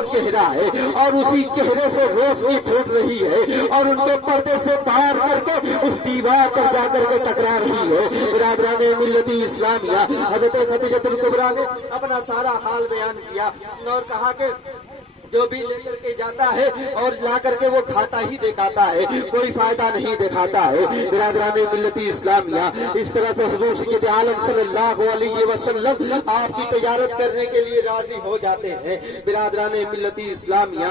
روشن چہرہ ہے اور اسی چہرے سے روشنی پھوٹ رہی ہے اور ان کے پردے سے پار کر کے اس دیوار پر جا کر کے ٹکرا رہی ہے۔ برادران ملت اسلامیہ، حضرت خدیجہ الکبریٰ نے اپنا سارا حال بیان کیا اور کہا کہ جو بھی لے کر کے جاتا ہے اور لا کر کے وہ گھاٹا ہی دکھاتا ہے، کوئی فائدہ نہیں دکھاتا ہے۔ برادران ملت اسلامیہ، اس طرح سے حضور سید عالم صلی اللہ علیہ وسلم آپ کی تجارت کرنے کے لیے راضی ہو جاتے ہیں۔ برادران ملت اسلامیہ،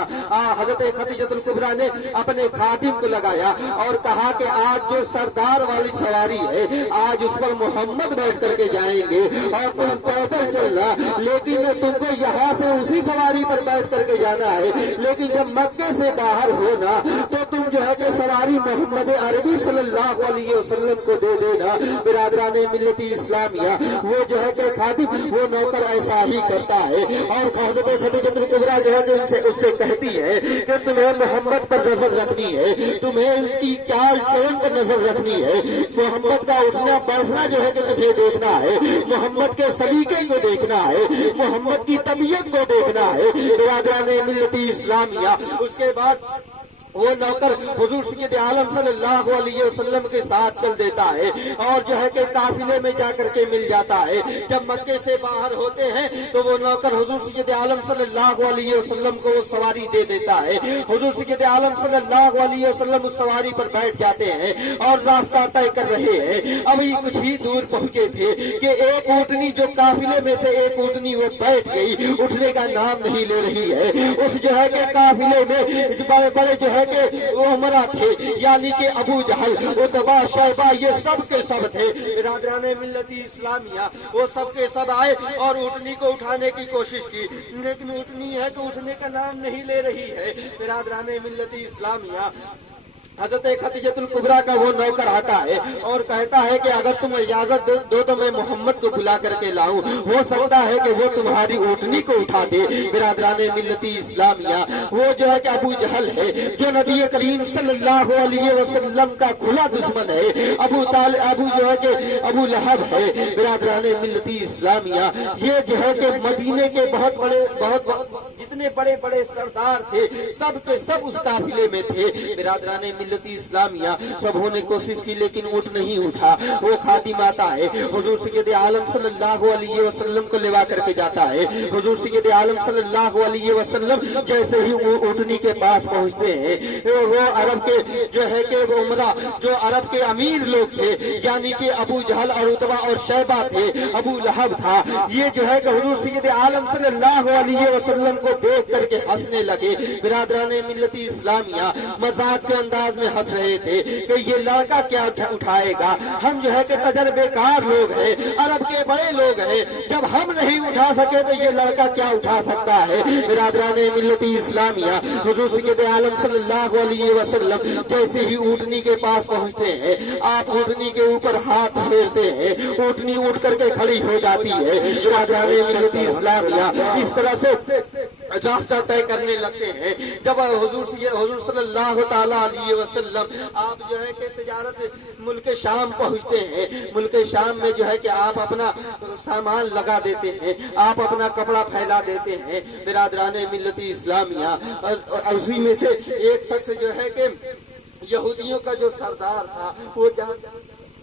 حضرت خدیجہ الکبریٰ نے اپنے خادم کو لگایا اور کہا کہ آج جو سردار والی سواری ہے، آج اس پر محمد بیٹھ کر کے جائیں گے اور تم پیدل چلنا، لیکن تم کو یہاں سے اسی سواری پر بیٹھ کر کے جانا ہے، لیکن جب مکے سے باہر ہونا تو تم جو ہے کہ سواری محمد عربی صلی اللہ علیہ وسلم کو دے دینا۔ برادران ملت اسلامیہ، وہ جو ہے کہ خادم، وہ نوکر ایسا ہی کرتا ہے اور حضرت خدیجہ الکبریٰ جو ہے کہ اس سے کہتی ہے کہ تمہیں محمد پر نظر رکھنی ہے، تمہیں ان کی چال چلن پر نظر رکھنی ہے، محمد کا اٹھنا بیٹھنا جو ہے کہ تمہیں دیکھنا ہے، محمد کے سلیقے کو دیکھنا ہے، محمد کی طبیعت کو دیکھنا ہے۔ برادران ملت اسلامیہ، اس کے بعد وہ نوکر حضور سید عالم صلی اللہ علیہ وسلم کے ساتھ چل دیتا ہے اور جو ہے کہ قافلے میں جا کر کے مل جاتا ہے۔ جب مکے سے باہر ہوتے ہیں تو وہ نوکر حضور سید عالم صلی اللہ علیہ وسلم کو وہ سواری دے دیتا ہے۔ حضور سید عالم صلی اللہ علیہ وسلم اس سواری پر بیٹھ جاتے ہیں اور راستہ طے کر رہے ہیں۔ ابھی کچھ ہی دور پہنچے تھے کہ ایک اونٹنی، جو قافلے میں سے ایک اونٹنی وہ بیٹھ گئی، اٹھنے کا نام نہیں لے رہی ہے۔ اس جو ہے کہ قافلے میں بڑے بڑے جو ہے کہ وہ عمرہ تھے، یعنی کہ ابو جہل، عتبہ، شیبہ، یہ سب کے سب تھے۔ برادران ملت اسلامیہ، وہ سب کے سب آئے اور اونٹنی کو اٹھانے کی کوشش کی، لیکن اونٹنی ہے تو اٹھنے کا نام نہیں لے رہی ہے۔ برادران ملت اسلامیہ، حضرت خدیجہ الکبریٰ کا وہ نوکر آتا ہے اور کہتا ہے کہ اگر تم اجازت دو تو میں محمد کو بلا کر کے لاؤں، ہو سکتا ہے کہ وہ تمہاری اونٹنی کو اٹھا دے۔ برادران ملت اسلامیہ، وہ جو ہے کہ ابو جہل ہے، جو نبی کریم صلی اللہ علیہ وسلم کا کھلا دشمن ہے، ابو جو ہے کہ ابو لہب ہے۔ برادران ملت اسلامیہ، یہ جو ہے کہ مدینے کے بہت جتنے بڑے بڑے سردار تھے، سب کے سب اس قافلے میں تھے۔ برادران ملت اسلامیہ، سبوں نے کوشش کی لیکن اونٹ نہیں اٹھا۔ وہ خادم آتا ہے، حضور سید عالم صلی اللہ علیہ وسلم کو لوا کر کے جاتا ہے۔ حضور سید عالم صلی اللہ علیہ وسلم جیسے ہی اونٹنی کے پاس پہنچتے ہیں، وہ عرب کے جو ہے کہ عمرہ، جو عرب کے امیر لوگ تھے، یعنی کہ ابو جہل اور عتبہ اور شیبہ تھے، ابو لہب تھا، یہ جو ہے کہ حضور سید عالم صلی اللہ علیہ وسلم کو دیکھ کر کے ہنسنے لگے۔ برادران ملت اسلامیہ، مذاق کے انداز میں ہنس رہے تھے کہ یہ لڑکا کیا اٹھائے گا، ہم جو ہے کہ تجربے کار لوگ ہیں، عرب کے بڑے لوگ ہیں، جب ہم نہیں اٹھا سکے تو یہ لڑکا کیا اٹھا سکتا ہے۔ برادران ملت اسلامیہ، حضور سید عالم صلی اللہ علیہ وسلم جیسے ہی اونٹنی کے پاس پہنچتے ہیں، آپ اونٹنی کے اوپر ہاتھ پھیرتے ہیں، اونٹنی اٹھ کر کے کھڑی ہو جاتی ہے۔ برادران ملت اسلامیہ، اس طرح سے راستہ طے کرنے لگتے ہیں۔ جب حضور صلی اللہ تعالی علیہ وسلم آپ جو ہے کہ تجارت ملک شام پہنچتے ہیں، ملک شام میں جو ہے کہ آپ اپنا سامان لگا دیتے ہیں، آپ اپنا کپڑا پھیلا دیتے ہیں۔ برادران ملت اسلامیہ، اسی میں سے ایک شخص جو ہے کہ یہودیوں کا جو سردار تھا، وہ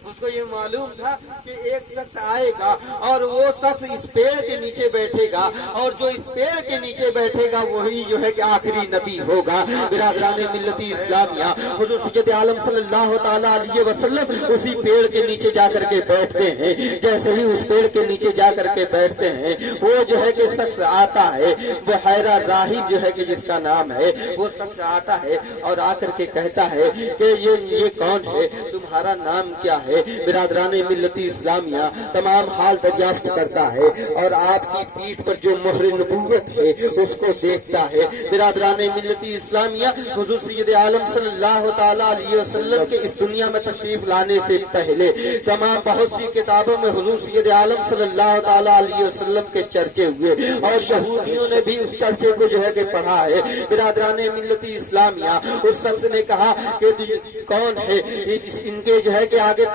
اس کو یہ معلوم تھا کہ ایک شخص آئے گا اور وہ شخص اس پیڑ کے نیچے بیٹھے گا اور جو اس پیڑ کے نیچے بیٹھے گا وہی جو ہے کہ آخری نبی ہوگا۔ برادران ملت اسلامیہ، حضور سید عالم صلی اللہ تعالی علیہ وسلم اسی پیڑ کے نیچے جا کر کے بیٹھتے ہیں۔ جیسے ہی اس پیڑ کے نیچے جا کر کے بیٹھتے ہیں، وہ جو ہے کہ شخص آتا ہے، بحیرہ راہب جو ہے کہ جس کا نام ہے، وہ شخص آتا ہے اور آ کر کے کہتا ہے کہ یہ کون ہے، تمہارا نام کیا ہے؟ برادران ملت اسلامیہ، تمام حال دریافت کرتا ہے اور آپ کی پیٹھ پر جو مہر نبوت ہے اس کو دیکھتا ہے۔ برادران ملت اسلامیہ، حضور سید عالم صلی اللہ تعالی علیہ وسلم کے اس دنیا میں تشریف لانے سے پہلے تمام بہت سی کتابوں میں حضور سید عالم صلی اللہ تعالی علیہ وسلم کے چرچے ہوئے اور یہودیوں نے بھی اس چرچے کو جو ہے کہ پڑھا ہے۔ برادران ملت اسلامیہ، اس شخص نے کہا کہ کون ہے، ان کے جو ہے کہ آگے